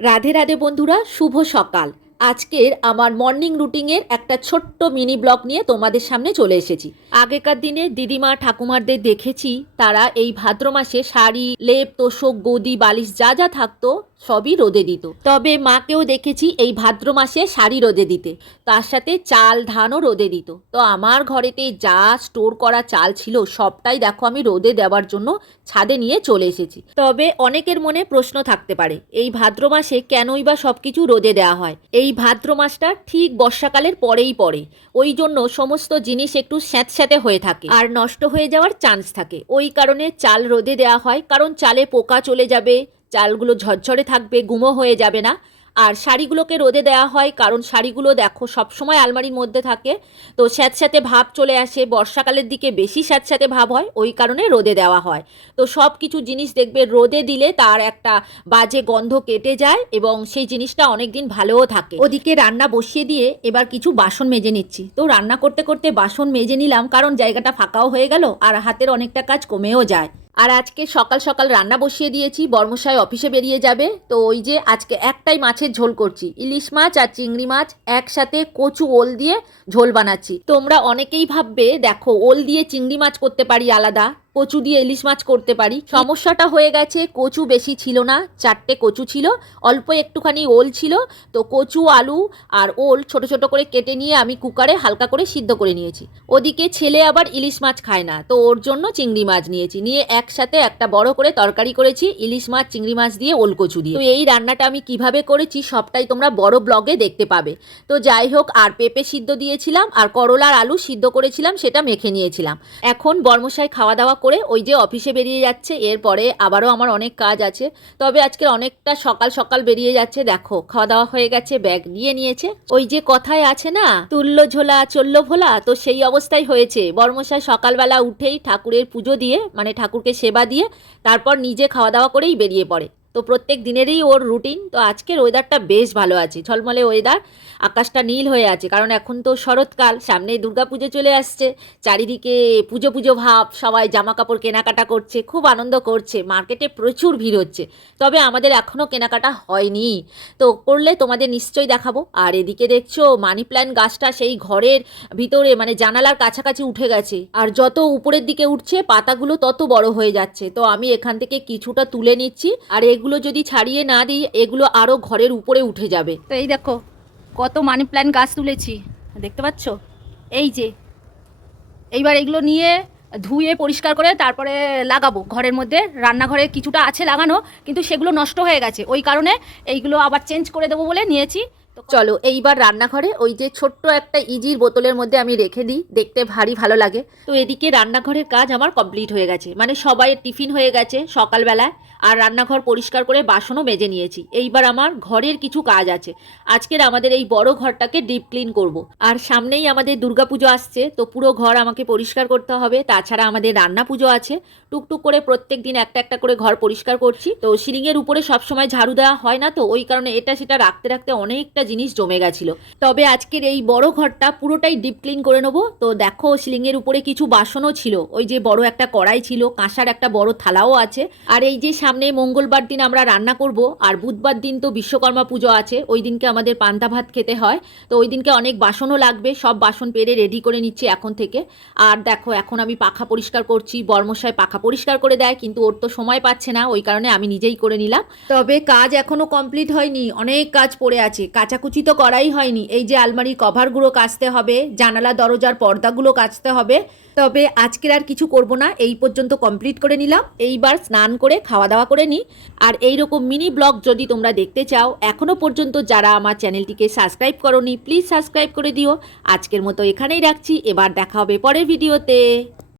রাধে রাধে বন্ধুরা, শুভ সকাল। আজকের আমার মর্নিং রুটিনের একটা ছোট্ট মিনি ব্লগ নিয়ে তোমাদের সামনে চলে এসেছি। আগেকার দিনে দিদিমা ঠাকুমারদের দেখেছি, তারা এই ভাদ্র মাসে শাড়ি, লেপ, তোষক, গদি, বালিশ যা যা থাকতো সবই রোদে দিত। তবে মাকেও দেখেছি এই ভাদ্র মাসে শাড়ি রোদে দিতে। তার সাথে চাল ধানও রোদে দিত। তো আমার ঘরেতে যা স্টোর করা চাল ছিল সবটাই দেখো আমি রোদে দেওয়ার জন্য ছাদে নিয়ে চলে এসেছি। তবে অনেকের মনে প্রশ্ন থাকতে পারে, এই ভাদ্র মাসে কেনই বা সব কিছু রোদে দেওয়া হয়? এই ভাদ্র মাসটা ঠিক বর্ষাকালের পরেই পড়ে। ওই জন্য সমস্ত জিনিস একটু স্যাঁতস্যাঁতে হয়ে থাকে। আর নষ্ট হয়ে যাওয়ার চান্স থাকে। ওই কারণে চাল রোদে দেওয়া হয়। কারণ চালে পোকা চলে যাবে চালগুলো ঝরঝরে থাকবে, গুঁমো হয়ে যাবে না। আর শাড়িগুলোকে রোদে দেওয়া হয়, কারণ শাড়িগুলো দেখো সবসময় আলমারির মধ্যে থাকে। তো স্যাঁতস্যাঁতে ভাব চলে আসে, বর্ষাকালের দিকে বেশি স্যাঁতস্যাঁতে ভাব হয়, ওই কারণে রোদে দেওয়া হয়। তো সব কিছু জিনিস দেখবে রোদে দিলে তার একটা বাজে গন্ধ কেটে যায় এবং সেই জিনিসটা অনেক দিন ভালোও থাকে। ওদিকে রান্না বসিয়ে দিয়ে এবার কিছু বাসন মেজে নিচ্ছি। তো রান্না করতে করতে বাসন মেজে নিলাম, কারণ জায়গাটা ফাঁকাও হয়ে গেল আর হাতের অনেকটা কাজ কমেও যায়। আর আজকে সকাল সকাল রান্না বসিয়ে দিয়েছি, বর্মশাই অফিসে বেরিয়ে যাবে। তো ওই যে আজকে একটাই মাছের ঝোল করছি, ইলিশ মাছ আর চিংড়ি মাছ, একসাথে কচু ওল দিয়ে ঝোল বানাচ্ছি। তোমরা অনেকেই ভাববে, দেখো, ওল দিয়ে চিংড়ি মাছ করতে পারি আলাদা। কচু দিয়ে ইলিশ মাছ করতে পারি। সমস্যাটা হয়ে গেছে, কচু বেশি ছিল না, চারটে কচু ছিল, অল্প একটুখানি ওল ছিল। তো কচু, আলু আর ওল ছোট ছোট করে কেটে নিয়ে আমি কুকারে হালকা করে সিদ্ধ করে নিয়েছি। ওদিকে ছেলে আবার ইলিশ মাছ খায় না, তো ওর জন্য চিংড়ি মাছ নিয়েছি। নিয়ে একসাথে একটা বড় করে তরকারি করেছি, ইলিশ মাছ, চিংড়ি মাছ দিয়ে ওল কচু দিয়ে। তো এই রান্নাটা আমি কীভাবে করেছি সবটাই তোমরা বড় ব্লগে দেখতে পাবে। তো যাই হোক, আর পেঁপে সিদ্ধ দিয়েছিলাম, আর করলার আলু সিদ্ধ করেছিলাম, সেটা মেখে নিয়েছিলাম। এখন বর্মশাই খাওয়া দাওয়া করে ওই যে অফিসে বেরিয়ে যাচ্ছে, এরপরে আবারও আমার অনেক কাজ আছে। তবে আজকে অনেকটা সকাল সকাল বেরিয়ে যাচ্ছে, দেখো, খাওয়া দাওয়া হয়ে গেছে ব্যাগ নিয়ে নিয়েছে। ওই যে কথায় আছে না, তুল্য ঝোলা চলল ভোলা, তো সেই অবস্থাই হয়েছে। বর্মশাই সকালবেলা উঠেই ঠাকুরের পুজো দিয়ে মানে ঠাকুরকে সেবা দিয়ে, তারপর নিজে খাওয়া দাওয়া করেই বেরিয়ে পড়ে। তো প্রত্যেক দিনেরই ওর রুটিন তো আজকের ওয়েদারটা বেশ ভালো আছে। ঝলমলে ওয়েদার আকাশটা নীল হয়ে আছে। কারণ এখন তো শরৎকাল সামনে দুর্গাপুজো চলে আসছে। চারিদিকে পুজো পুজো ভাব, সবাই জামা কাপড় কেনাকাটা করছে, খুব আনন্দ করছে। মার্কেটে প্রচুর ভিড় হচ্ছে। তবে আমাদের এখনও কেনাকাটা হয়নি। তো করলে তোমাদের নিশ্চয়ই দেখাবো। আর এদিকে দেখছ মানি প্ল্যান্ট গাছটা সেই ঘরের ভিতরে মানে জানালার কাছাকাছি উঠে গেছে। আর যত উপরের দিকে উঠছে, পাতাগুলো তত বড় হয়ে যাচ্ছে। তো আমি এখান থেকে কিছুটা তুলে নিচ্ছি। আর এগুলো যদি ছাড়িয়ে না দিই, এগুলো আরও ঘরের উপরে উঠে যাবে। তো এই দেখো, কত মানি প্ল্যান্ট গাছ তুলেছি। দেখতে পাচ্ছ? এই যে, এইবার এগুলো নিয়ে ধুয়ে পরিষ্কার করে তারপরে লাগাবো। ঘরের মধ্যে রান্নাঘরে কিছুটা আছে লাগানো, কিন্তু সেগুলো নষ্ট হয়ে গেছে। ওই কারণে এইগুলো আবার চেঞ্জ করে দেবো বলে নিয়েছি। তো চলো এইবার রান্নাঘরে ওই যে ছোট্ট একটা ইজির বোতলের মধ্যে আমি রেখে দিই দেখতে ভারী ভালো লাগে। তো এদিকে রান্নাঘরের কাজ আমার কমপ্লিট হয়ে গেছে। মানে সবাই টিফিন হয়ে গেছে সকালবেলায় আর রান্নাঘর পরিষ্কার করে বাসনও মেজে নিয়েছি। এইবার আমার ঘরের কিছু কাজ আছে। আজকের আমাদের এই বড় ঘরটাকে ডিপ ক্লিন করব। আর সামনেই আমাদের দুর্গাপুজো আসছে তো পুরো ঘর আমাকে পরিষ্কার করতে হবে। তাছাড়া আমাদের রান্না পুজো আছে। টুকটুক করে প্রত্যেক দিন একটা একটা করে ঘর পরিষ্কার করছি। তো সিলিংয়ের উপরে সবসময় ঝাড়ু দেওয়া হয় না তো ওই কারণে এটা সেটা রাখতে রাখতে অনেকটা জিনিস জমে গেছিল। তবে আজকের এই বড় ঘরটা পুরোটাই ডিপ ক্লিন করে নেব। তো দেখো, সিলিংয়ের উপরে কিছু বাসনও ছিল। ওই যে বড় একটা কড়াই ছিল, কাঁসার একটা বড় থালাও আছে। আর এই যে সামনে মঙ্গলবার দিন আমরা রান্না করব, আর বুধবার দিন তো বিশ্বকর্মা পুজো আছে, ওই দিনকে আমাদের পান্তা ভাত খেতে হয়। তো ওই দিনকে অনেক বাসনও লাগবে, সব বাসন পেরে রেডি করে নিচ্ছি এখন থেকে। আর দেখো, এখন আমি পাখা পরিষ্কার করছি, বর্মশাই পাখা পরিষ্কার করে দেয়, কিন্তু ওর তো সময় পাচ্ছে না, ওই কারণে আমি নিজেই করে নিলাম। তবে কাজ এখনও কমপ্লিট হয়নি, অনেক কাজ পড়ে আছে কাচাকুচি তো করাই হয়নি। এই যে আলমারির কভারগুলো কাচতে হবে, জানালা, দরজার পর্দাগুলো কাচতে হবে, তবে আজকের আর কিছু করব না, এই পর্যন্ত কমপ্লিট করে নিলাম। এইবার স্নান করে খাওয়া দাওয়া করে নিই। আর এই রকম মিনি ব্লগ যদি তোমরা দেখতে চাও এখনও পর্যন্ত যারা আমার চ্যানেলটিকে সাবস্ক্রাইব করনি প্লিজ সাবস্ক্রাইব করে দিও। আজকের মতো এখানেই রাখছি, এবার দেখা হবে পরের ভিডিওতে